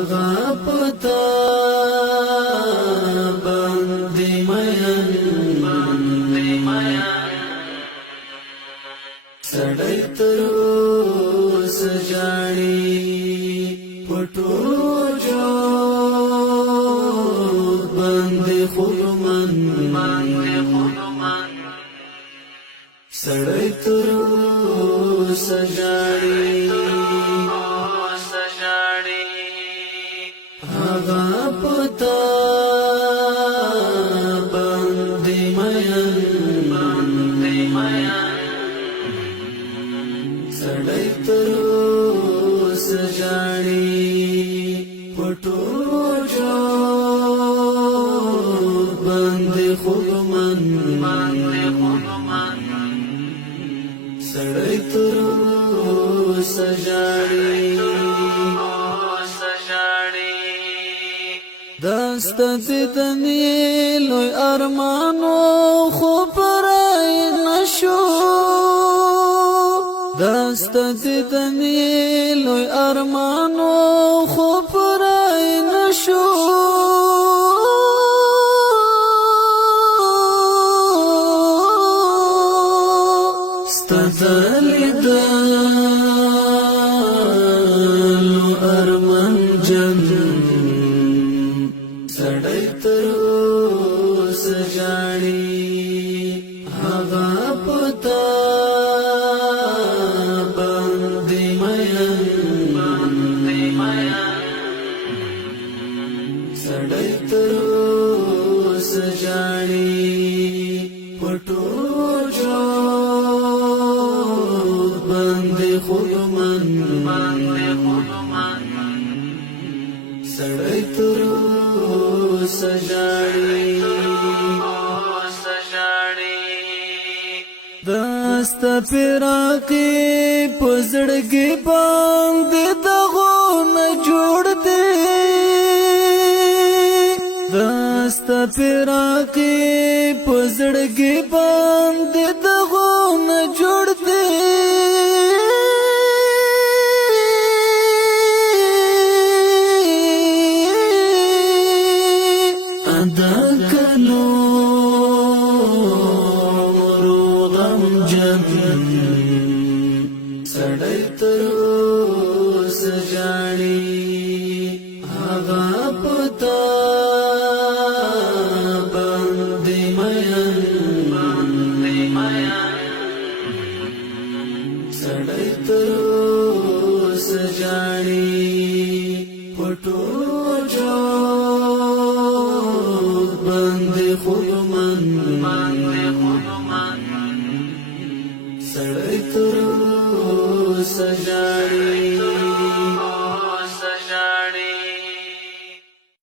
هغه پتا باندې مین سړی تر اوسه ژاړي پټو جوړ باندې خودمن سړی تر اوسه ژاړي هغه پتا باندې مین سړی تر اوسه ژاړي پټو جوړ باندې خودمن سړی تر اوسه ژاړي دست دیدنی لوی ارمانو خو پرای نشو دست دیدنی لوی ارمانو خو پرای نشو ستدلی دلو ارمان جن سړی تر اوسه ژاړي هغه پتا باندې مین سړی تر اوسه ژاړي پټو جوړ باندې خودمن سړی تر اوسه ژاړي دست پیراقي پزړګي باندې دغونه جوړ دي دست پیراقي پزړګي باندې دغونه جوړ دي ادا کلو غم جن سړی تر اوسه ژاړي هغه پتا باندې مین سړی تر اوسه ژاړي پټو جوړ باندې خودمن سړی تر اوسه ژاړي